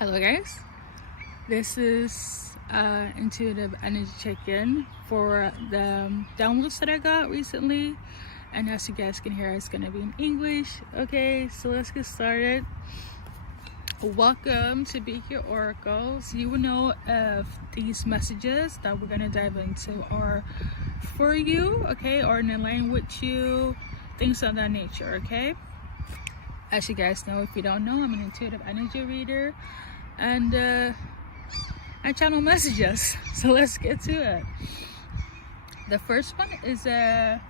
Hello guys, this is intuitive energy check-in for the downloads that I got recently, and as you guys can hear, it's gonna be in English. Okay, so let's get started. Welcome to Be Your Oracles. You will know if these messages that we're gonna dive into are for you, okay, or in line with you, things of that nature. Okay, as you guys know, if you don't know, I'm an intuitive energy reader, and I channel messages. So let's get to it. The first one is a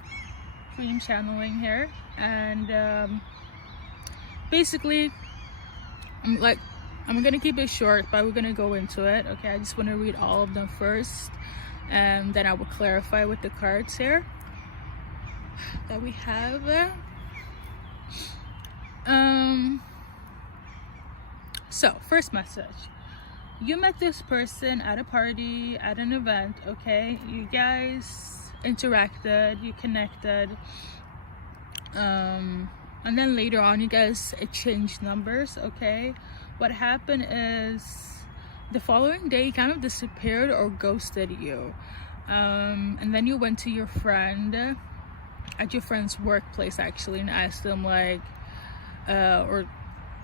dream channeling here, and basically I'm gonna keep it short, but we're gonna go into it. Okay, I just want to read all of them first, and then I will clarify with the cards here that we have. So first message: you met this person at a party, at an event. Okay, you guys interacted, you connected, and then later on you guys exchanged numbers. Okay, what happened is the following day he kind of disappeared or ghosted you, and then you went to your friend at your friend's workplace actually and asked them or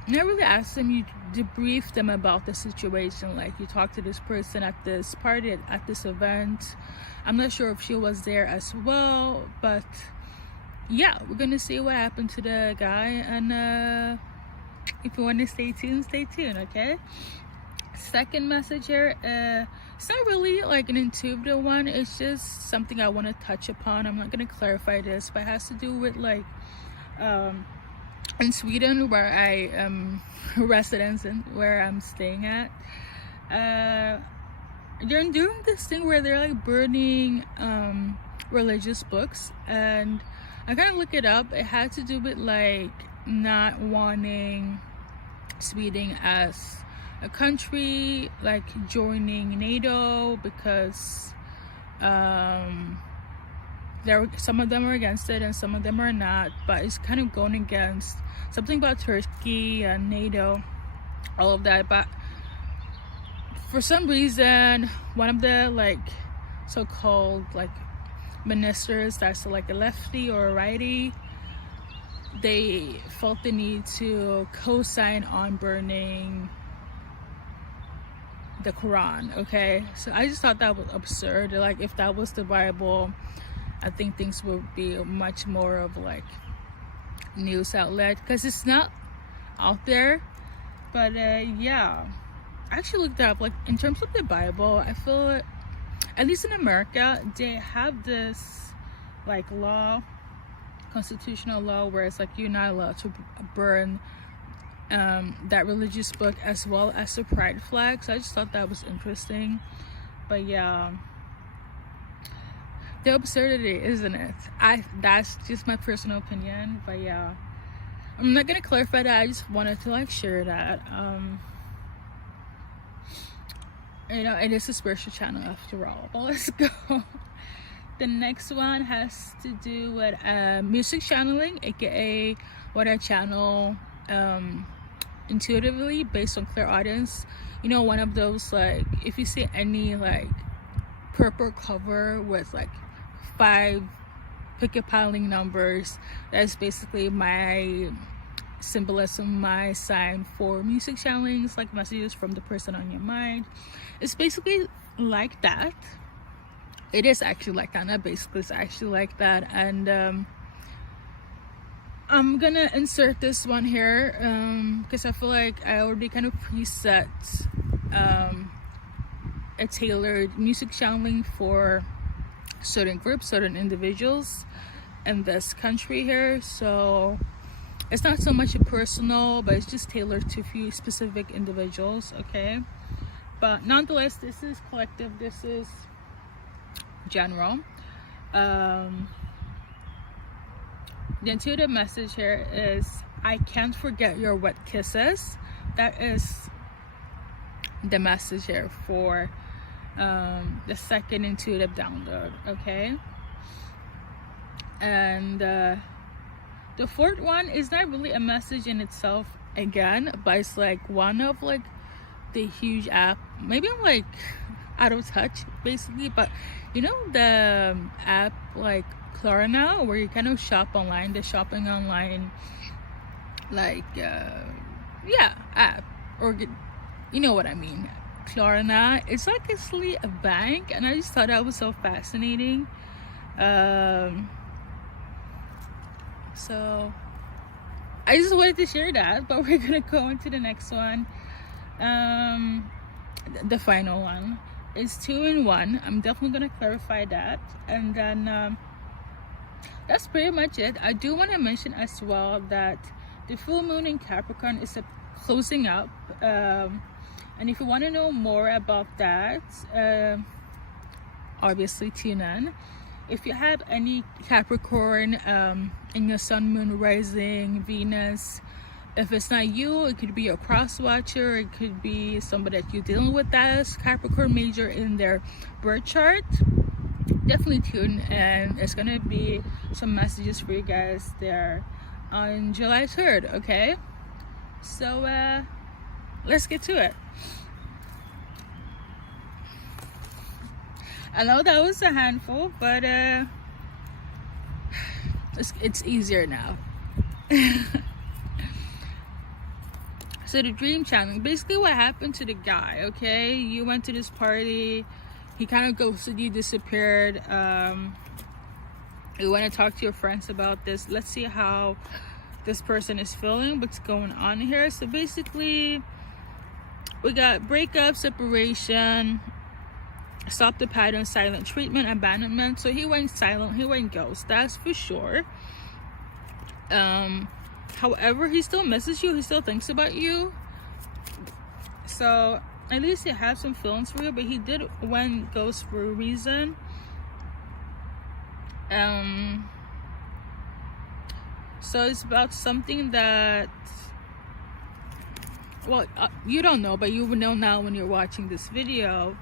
not really asked them, you debriefed them about the situation. Like, you talked to this person at this party, at this event. I'm not sure if she was there as well, but yeah, we're gonna see what happened to the guy, and if you want to stay tuned, okay? Second message here, it's not really like an intuitive one, it's just something I want to touch upon. I'm not gonna clarify this, but it has to do with like in Sweden, where I am resident and where I'm staying at, they're doing this thing where they're like burning religious books, and I kind of look it up. It had to do with like not wanting Sweden as a country, like joining NATO, because some of them are against it and some of them are not, but it's kind of going against something about Turkey and NATO, all of that. But for some reason, one of the like so-called like ministers that's like a lefty or a righty, they felt the need to co-sign on burning the Quran. Okay, so I just thought that was absurd. Like, if that was the Bible, I think things would be much more of like news outlet, because it's not out there. But yeah, I actually looked up, like, in terms of the Bible, I feel it, at least in America, they have this like law, constitutional law, where it's like you're not allowed to burn that religious book as well as the pride flag. So I just thought that was interesting. But yeah, the absurdity, isn't it? That's just my personal opinion. But yeah, I'm not gonna clarify that. I just wanted to like share that. You know, it is a spiritual channel after all. But let's go. The next one has to do with music channeling, aka what I channel intuitively based on Clairaudience. You know, one of those, like, if you see any like purple cover with like 5 picket piling numbers, that's basically my symbolism, my sign for music channelings, like messages from the person on your mind. It's basically like that. It is actually like that, not basically, it's actually like that. And I'm gonna insert this one here because I feel like I already kind of preset a tailored music channeling for certain groups, certain individuals in this country here. So it's not so much a personal, but it's just tailored to a few specific individuals. Okay, but nonetheless, this is collective, this is general. The intuitive message here is, I can't forget your wet kisses. That is the message here for the second intuitive download. Okay, and the fourth one is not really a message in itself again, but it's like one of like the huge app. Maybe I'm like out of touch basically, but you know the app like Clairaudience, where you kind of shop online, the shopping online like yeah, app, or you know what I mean. Clairaudience, it's like actually a bank, and I just thought that was so fascinating. So I just wanted to share that, but we're gonna go into the next one. The final one is 2-in-1. I'm definitely gonna clarify that, and then that's pretty much it. I do want to mention as well that the full moon in Capricorn is closing up, and if you want to know more about that, obviously tune in. If you have any Capricorn in your sun, moon, rising, Venus, if it's not you, it could be your cross watcher, it could be somebody that you're dealing with that is Capricorn major in their birth chart, definitely tune in. It's gonna be some messages for you guys there on July 3rd. Okay, so let's get to it. I know that was a handful, but it's easier now. So the dream channeling, basically what happened to the guy, okay? You went to this party, he kind of ghosted you, disappeared. You want to talk to your friends about this. Let's see how this person is feeling, what's going on here. So basically we got breakup, separation, stop the pattern, silent treatment, abandonment. So he went silent, he went ghost, that's for sure. However, he still misses you, he still thinks about you, so at least he has some feelings for you, but he did went ghost for a reason. So it's about something that, well, you don't know, but you will know now when you're watching this video.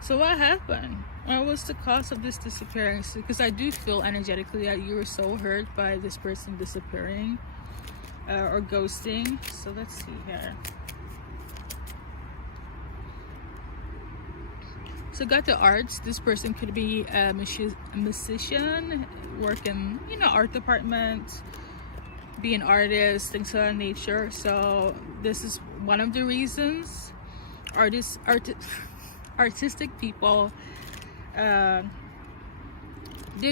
So what happened? What was the cause of this disappearance? Because I do feel energetically that you were so hurt by this person disappearing or ghosting. So let's see here. So got the arts. This person could be a musician, work in, you know, art department, be an artist, things of that nature. So this is one of the reasons. Artistic people, they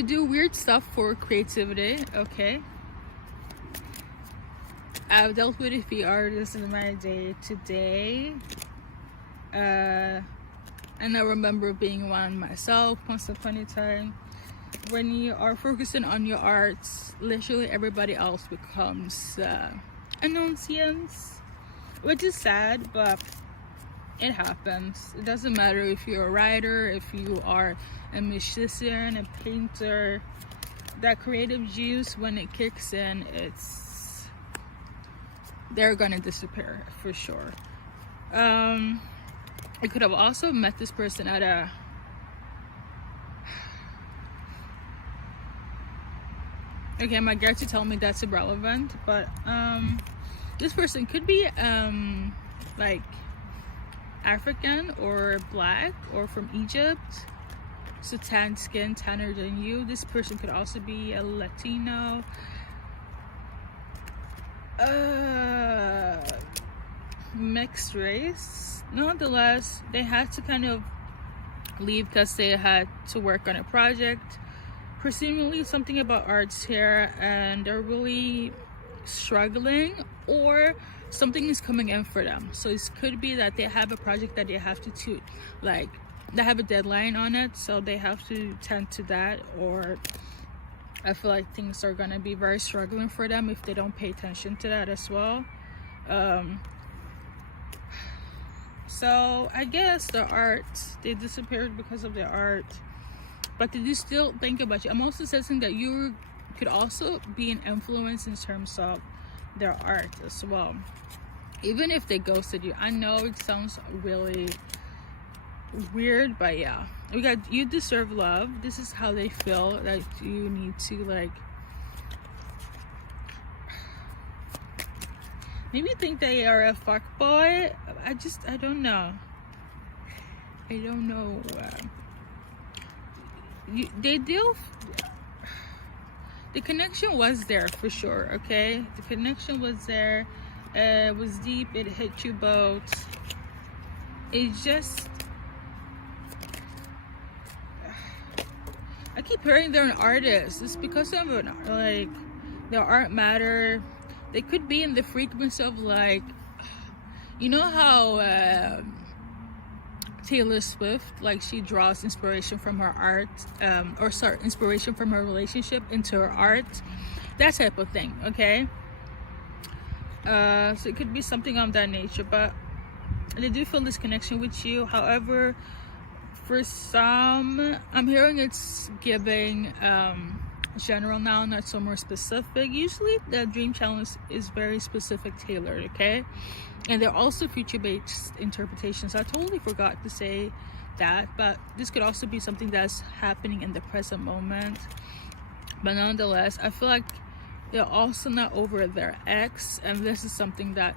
do weird stuff for creativity. Okay, I've dealt with a few artists in my day today, and I remember being one myself once upon a time. When you are focusing on your arts, literally everybody else becomes annunciants, which is sad, but it happens. It doesn't matter if you're a writer, if you are a musician, a painter. That creative juice, when it kicks in, they're gonna disappear for sure. I could have also met this person at a okay, my guide to tell me that's irrelevant, but this person could be like African or black or from Egypt, so tan skin, tanner than you. This person could also be a Latino, mixed race. Nonetheless, they had to kind of leave because they had to work on a project, presumably something about arts here, and they're really struggling, or something is coming in for them. So it could be that they have a project that they have to like, they have a deadline on it, so they have to tend to that, or I feel like things are gonna be very struggling for them if they don't pay attention to that as well. So I guess the art, they disappeared because of their art, but they do still think about you. I'm also sensing that you could also be an influence in terms of their art as well, even if they ghosted you. I know it sounds really weird, but yeah, we got you deserve love. This is how they feel, that you need to like maybe think they are a fuckboy. I don't know. I don't know. They deal. The connection was there for sure. Okay, the connection was there. It was deep. It hit you both. It's just, I keep hearing they're an artist. It's because of like their art matter. They could be in the frequency of, like, you know how Taylor Swift, like, she draws inspiration from her art, or sorry, inspiration from her relationship into her art, that type of thing. Okay, so it could be something of that nature, but they do feel this connection with you. However, for some, I'm hearing it's giving general now, not so more specific. Usually the dream challenge is very specific, tailored. Okay, and they're also future-based interpretations. I totally forgot to say that, but this could also be something that's happening in the present moment. But nonetheless, I feel like they're also not over their ex, and this is something that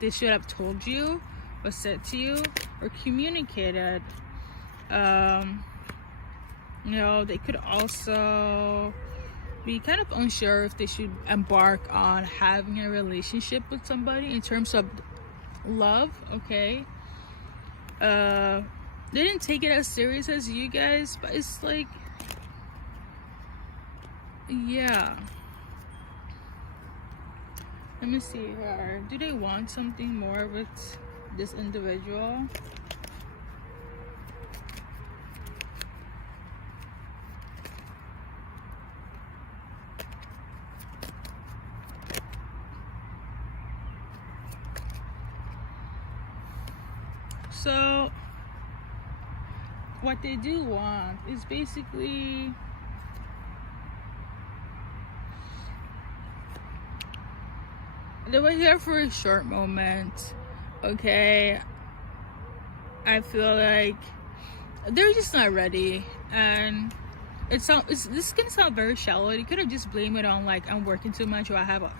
they should have told you or said to you or communicated. You know, they could also be kind of unsure if they should embark on having a relationship with somebody in terms of love. Okay, they didn't take it as serious as you guys, but it's like, yeah. Let me see here. Do they want something more with this individual? So what they do want is basically they were here for a short moment. Okay, I feel like they're just not ready, and this is gonna sound very shallow. You could have just blamed it on, like, I'm working too much, or I have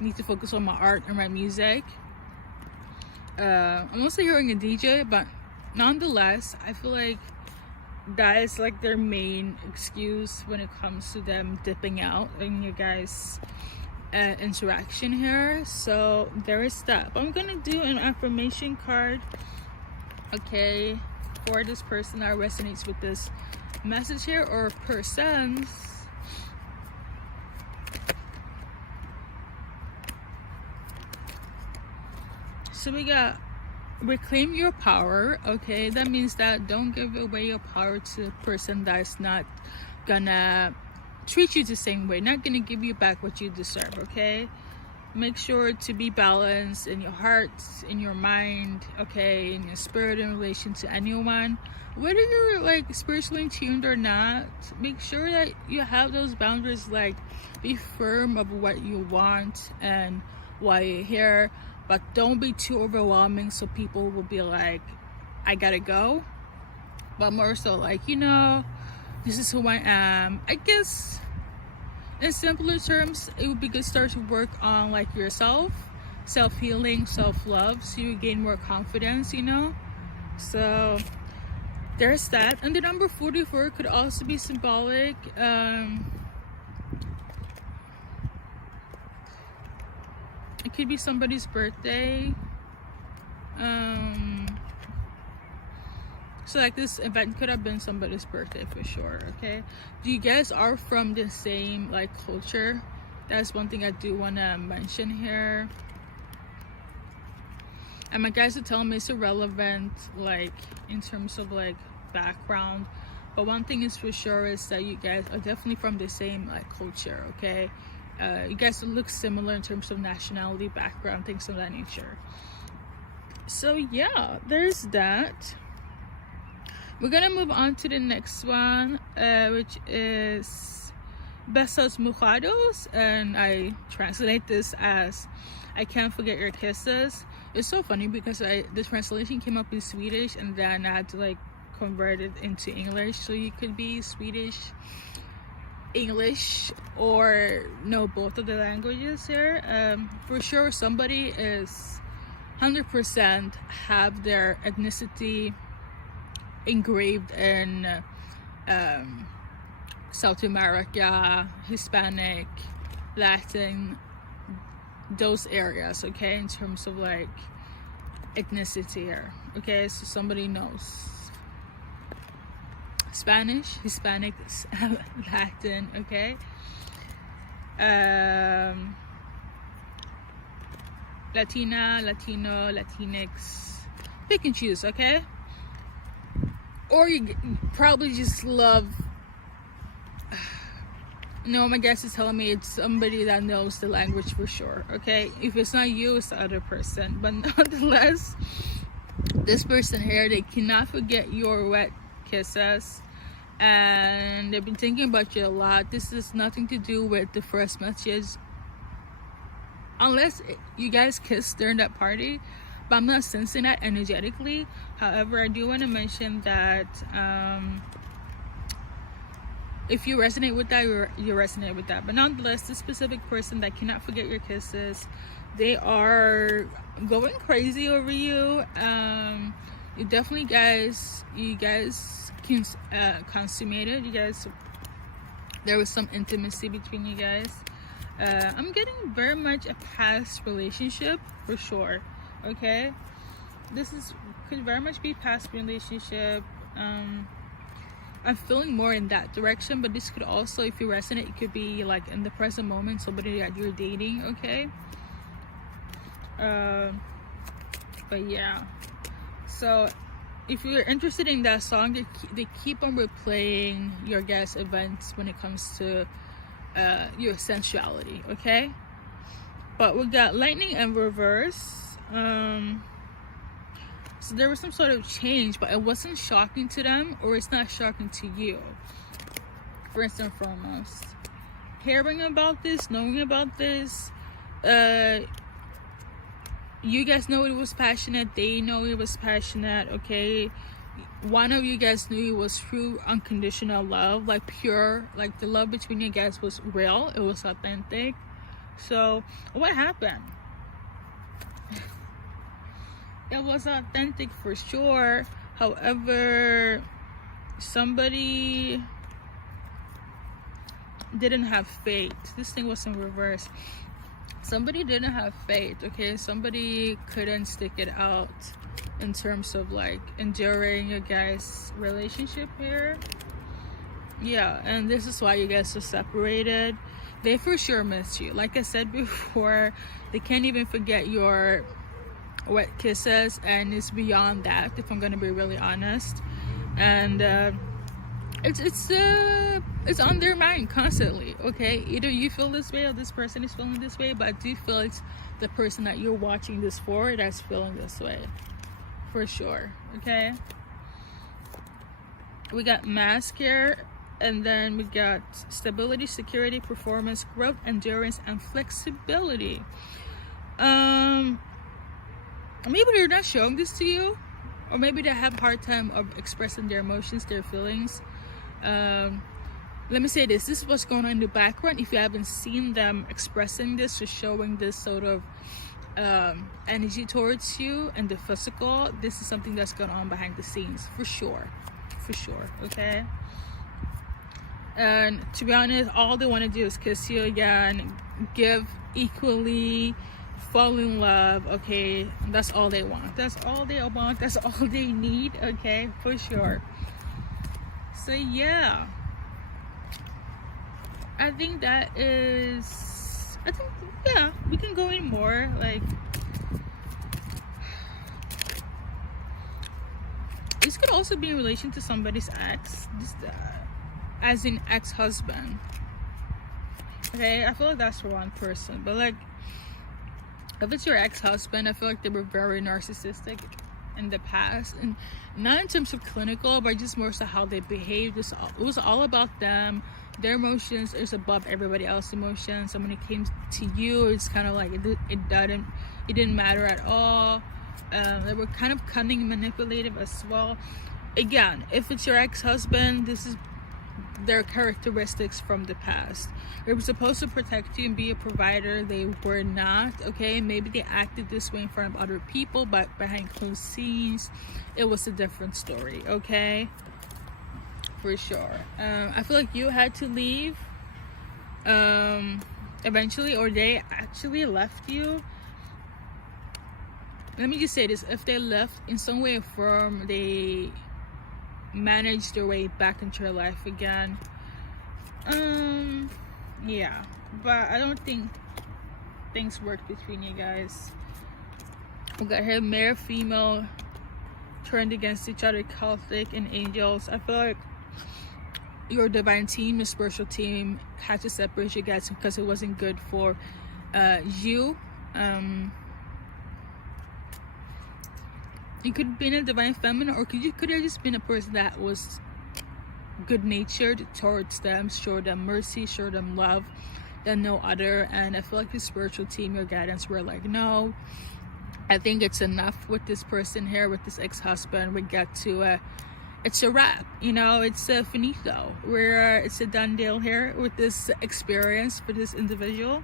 need to focus on my art and my music. I'm also hearing a DJ, but nonetheless, I feel like that is like their main excuse when it comes to them dipping out in your guys' interaction here. So there is that. But I'm gonna do an affirmation card, okay, for this person that resonates with this message here, or persons. So we got reclaim your power. Okay, that means that don't give away your power to a person that's not gonna treat you the same way, not gonna give you back what you deserve. Okay, make sure to be balanced in your heart, in your mind, okay, in your spirit, in relation to anyone, whether you're like spiritually tuned or not. Make sure that you have those boundaries. Like, be firm of what you want and why you're here, but don't be too overwhelming so people will be like, I gotta go. But more so like, you know, this is who I am. I guess in simpler terms, it would be good to start to work on like yourself, self-healing, self-love, so you gain more confidence, you know. So there's that. And the number 44 could also be symbolic. It could be somebody's birthday. So like this event could have been somebody's birthday for sure. Okay, do you guys are from the same like culture? That's one thing I do want to mention here. And my guys are telling me it's irrelevant, like in terms of like background, but one thing is for sure is that you guys are definitely from the same like culture. Okay, you guys look similar in terms of nationality, background, things of that nature. So yeah, there's that. We're gonna move on to the next one, which is Besos Mojados, and I translate this as I can't forget your kisses. It's so funny because the translation came up in Swedish, and then I had to like convert it into English so you could be Swedish. English or know both of the languages here, for sure somebody is 100% have their ethnicity engraved in South America, Hispanic, Latin, those areas, okay, in terms of like ethnicity here, okay? So somebody knows Spanish, Hispanic, Latin, okay? Latina, Latino, Latinx, pick and choose, okay? Or you probably just love, no, my guess is telling me it's somebody that knows the language for sure, okay? If it's not you, it's the other person. But nonetheless, this person here, they cannot forget your wet kisses, and they've been thinking about you a lot. This has nothing to do with the first message, unless you guys kissed during that party, but I'm not sensing that energetically. However, I do want to mention that if you resonate with that, you resonate with that. But nonetheless, this specific person that cannot forget your kisses, they are going crazy over you. You definitely you guys consummated. You guys, there was some intimacy between you guys. I'm getting very much a past relationship for sure, okay? Could very much be past relationship. I'm feeling more in that direction, but this could also, if you resonate, it could be like in the present moment, somebody that you're dating, okay? But yeah, so if you're interested in that song, they keep on replaying your guys' events when it comes to your sensuality, okay? But we got lightning and reverse. So there was some sort of change, but it wasn't shocking to them, or it's not shocking to you. First and foremost, hearing about this, knowing about this, you guys know it was passionate, they know it was passionate, okay? One of you guys knew it was true unconditional love, like pure, like the love between you guys was real, it was authentic. So what happened? It was authentic for sure. However, somebody didn't have faith. This thing was in reverse. Somebody didn't have faith, okay? Somebody couldn't stick it out in terms of like enduring your guys' relationship here. Yeah, and this is why you guys are separated. They for sure miss you. Like I said before, they can't even forget your wet kisses, and it's beyond that, if I'm gonna be really honest. And it's on their mind constantly, okay? Either you feel this way or this person is feeling this way, but I do feel it's the person that you're watching this for that's feeling this way for sure, okay? We got mask here, and then we got stability, security, performance, growth, endurance, and flexibility. Maybe they're not showing this to you, or maybe they have a hard time of expressing their emotions, their feelings. Let me say this is what's going on in the background. If you haven't seen them expressing this or showing this sort of energy towards you and the physical, this is something that's going on behind the scenes for sure, okay? And to be honest, all they want to do is kiss you again, give equally, fall in love, okay? That's all they want, that's all they want, that's all they need, okay? For sure. So yeah, I think that is, yeah, we can go in more. Like, this could also be in relation to somebody's ex, as in ex-husband, okay? I feel like that's for one person, but like, if it's your ex-husband, I feel like they were very narcissistic in the past, and not in terms of clinical, but just more so how they behaved. It was all about them, their emotions is above everybody else's emotions. So when it came to you, it's kind of like it didn't matter at all. They were kind of cunning and manipulative as well. Again, if it's your ex-husband, this is their characteristics from the past. They were supposed to protect you and be a provider. They were not, okay? Maybe they acted this way in front of other people, but behind closed scenes, it was a different story, okay? For sure. I feel like you had to leave eventually, or they actually left you. Let me just say this: if they left in some way or form, they managed their way back into your life again. Yeah, but I don't think things worked between you guys. We got here male, female turned against each other, Celtic and angels. I feel like your divine team, your spiritual team, had to separate you guys because it wasn't good for you. You could have been a divine feminine, or could have just been a person that was good-natured towards them, showed them mercy, showed them love than no other. And I feel like your spiritual team, your guidance, were like, no, I think it's enough with this person here, with this ex-husband. We get to it's a wrap, you know, it's a finito. It's a done deal here with this experience for this individual.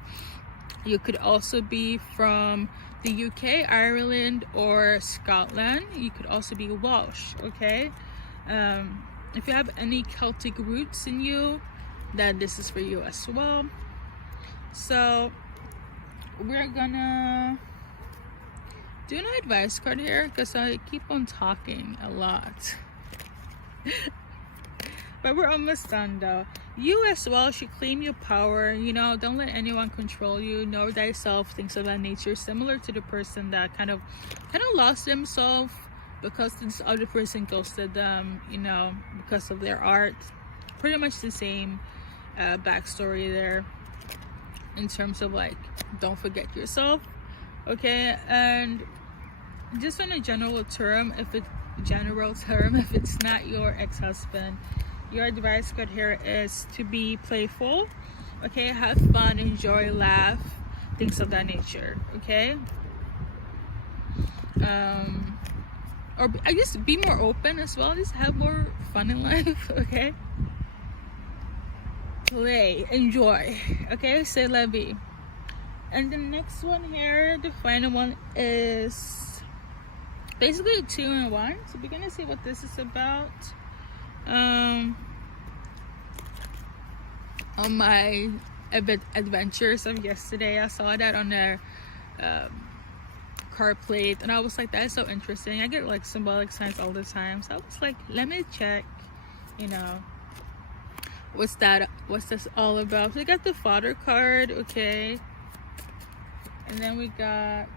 You could also be from the UK, Ireland, or Scotland. You could also be Welsh, okay? If you have any Celtic roots in you, then this is for you as well. So we're gonna do an advice card here because I keep on talking a lot. But we're almost done though. You as well should claim your power, you know, don't let anyone control you. Know thyself, things of that nature, similar to the person that kind of lost themselves because this other person ghosted them, you know, because of their art. Pretty much the same backstory there in terms of like, don't forget yourself, okay? And just on a general term, if it's not your ex-husband, your advice card here is to be playful, okay? Have fun, enjoy, laugh, things of that nature, okay? Or I guess be more open as well, just have more fun in life, okay? Play, enjoy, okay? C'est la vie. And the next one here, the final one, is basically a 2-in-1. So we're gonna see what this is about. On my adventures of yesterday, I saw that on their card plate, and I was like, that is so interesting. I get like symbolic signs all the time, so I was like, let me check, you know, what's this all about. So we got the father card, okay, and then we got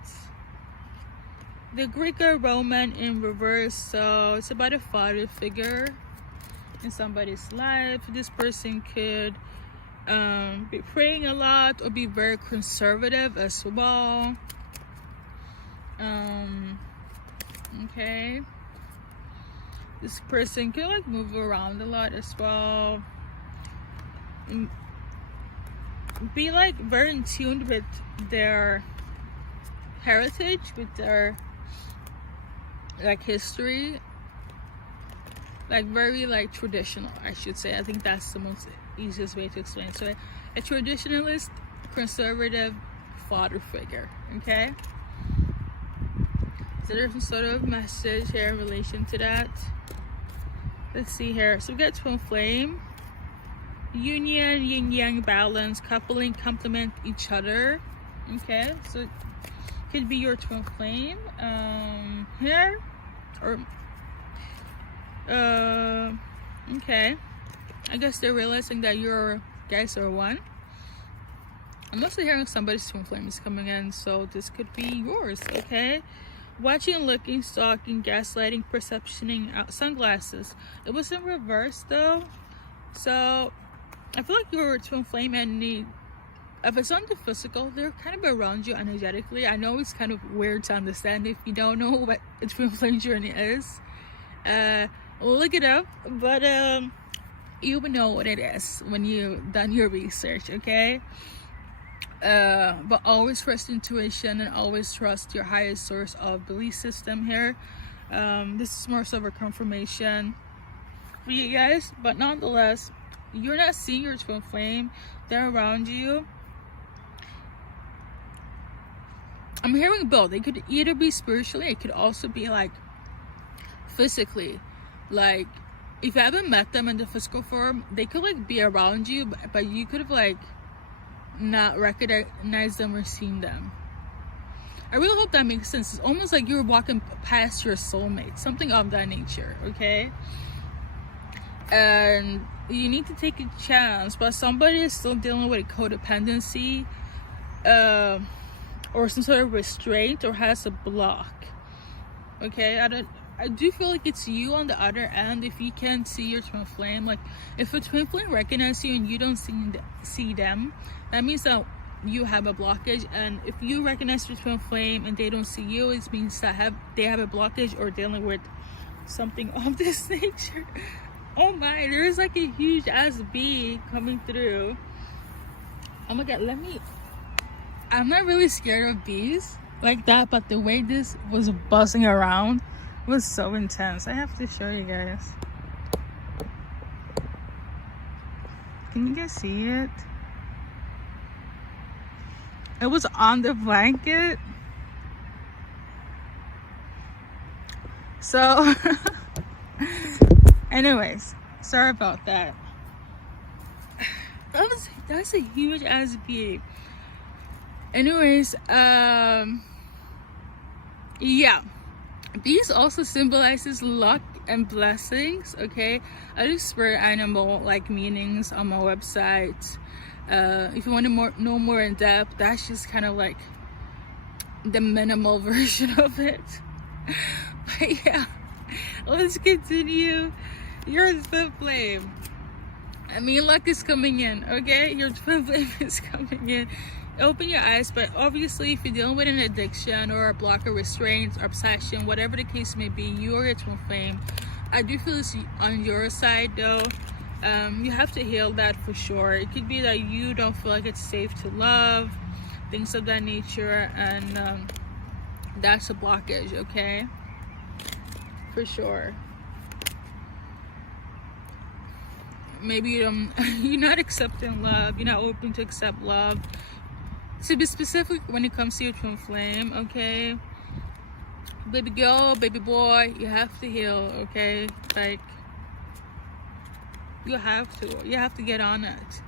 the Greco-Roman in reverse. So it's about a father figure in somebody's life. This person could be praying a lot or be very conservative as well. Okay, this person can like move around a lot as well, and be like very in tune with their heritage, with their like history, like very like traditional, I should say. I think that's the most easiest way to explain. So a traditionalist, conservative father figure, okay? So there's some sort of message here in relation to that. Let's see here. So we got Twinflame, union, yin yang balance, coupling, complement each other, okay? So it could be your Twinflame here, or okay, I guess they're realizing that you guys are one. I'm mostly hearing somebody's Twinflame is coming in, so this could be yours, okay? Watching, looking, stalking, gaslighting, perceptioning, out sunglasses. It was in reverse though, so I feel like your Twinflame, and if it's on the physical, they're kind of around you energetically. I know it's kind of weird to understand if you don't know what a Twinflame journey is. Look it up, but you will know what it is when you've done your research, okay? But always trust intuition and always trust your highest source of belief system here. This is more so of a confirmation for you guys, but nonetheless, you're not seeing your twin flame, they're around you. I'm hearing both. It could either be spiritually, it could also be like physically. Like if you haven't met them in the physical form, they could like be around you, but you could have like not recognized them or seen them. I really hope that makes sense. It's almost like you're walking past your soulmate, something of that nature, okay? And you need to take a chance, but somebody is still dealing with codependency, or some sort of restraint, or has a block, okay? I do feel like it's you on the other end. If you can't see your twin flame, like if a twin flame recognizes you and you don't see them, that means that you have a blockage. And if you recognize your twin flame and they don't see you, it means that they have a blockage or dealing with something of this nature. Oh my, there's like a huge ass bee coming through. Oh my god, I'm not really scared of bees like that, but the way this was buzzing around was so intense. I have to show you guys. Can you guys see it? It was on the blanket. So anyways, sorry about that. That's a huge ass bee. Anyways, yeah, bees also symbolizes luck and blessings, okay? I do spirit animal like meanings on my website. If you want to know more in depth, that's just kind of like the minimal version of it. But yeah, let's continue. Your twin flame, I mean, luck is coming in, okay? Your twin flame is coming in. Open your eyes. But obviously, if you're dealing with an addiction or a block of restraint or obsession, whatever the case may be, you or your twin flame, I do feel it's on your side though. You have to heal that for sure. It could be that you don't feel like it's safe to love, things of that nature, and that's a blockage, okay? For sure. Maybe you're not accepting love, you're not open to accept love. To be specific when it comes to your twin flame, okay? Baby girl, baby boy, you have to heal, okay? Like, you have to get on it.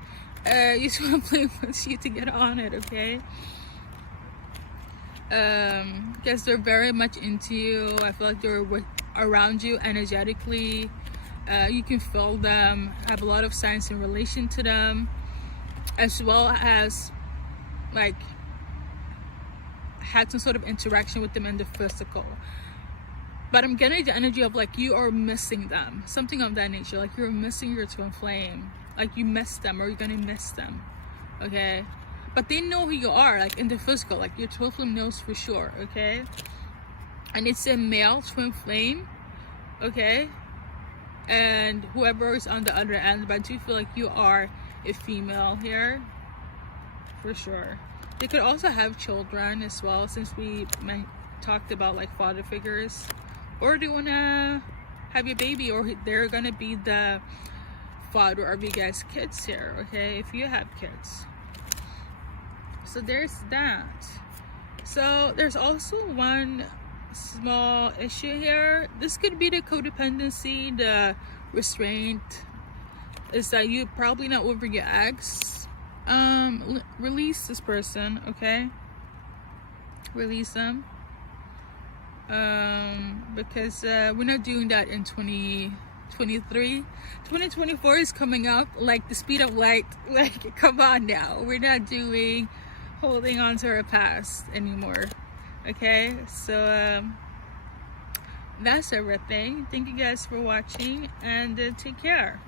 Your twin flame wants you to get on it, okay? Because they're very much into you. I feel like they're around you energetically. You can feel them, have a lot of signs in relation to them, as well as like had some sort of interaction with them in the physical. But I'm getting the energy of like you are missing them, something of that nature. Like you're missing your twin flame, like you miss them or you're gonna miss them, okay? But they know who you are, like in the physical. Like your twin flame knows for sure, okay? And it's a male twin flame, okay? And whoever is on the other end, but I do feel like you are a female here for sure. They could also have children as well, since we talked about like father figures, or they wanna have your baby, or they're gonna be the father of you guys' kids here, okay? If you have kids. So there's that. So there's also one small issue here. This could be the codependency, the restraint, is that you're probably not over your ex. Release this person, okay? Release them, because we're not doing that in 2023. 2024 is coming up like the speed of light. Like, come on now, we're not doing holding on to our past anymore, okay? So that's everything. Thank you guys for watching, and take care.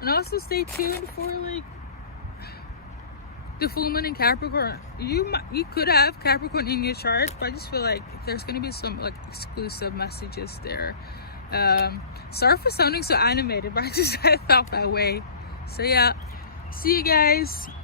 And also stay tuned for like the full moon in Capricorn. You could have Capricorn in your chart, but I just feel like there's gonna be some like exclusive messages there. Sorry for sounding so animated, but I felt that way. So yeah, see you guys.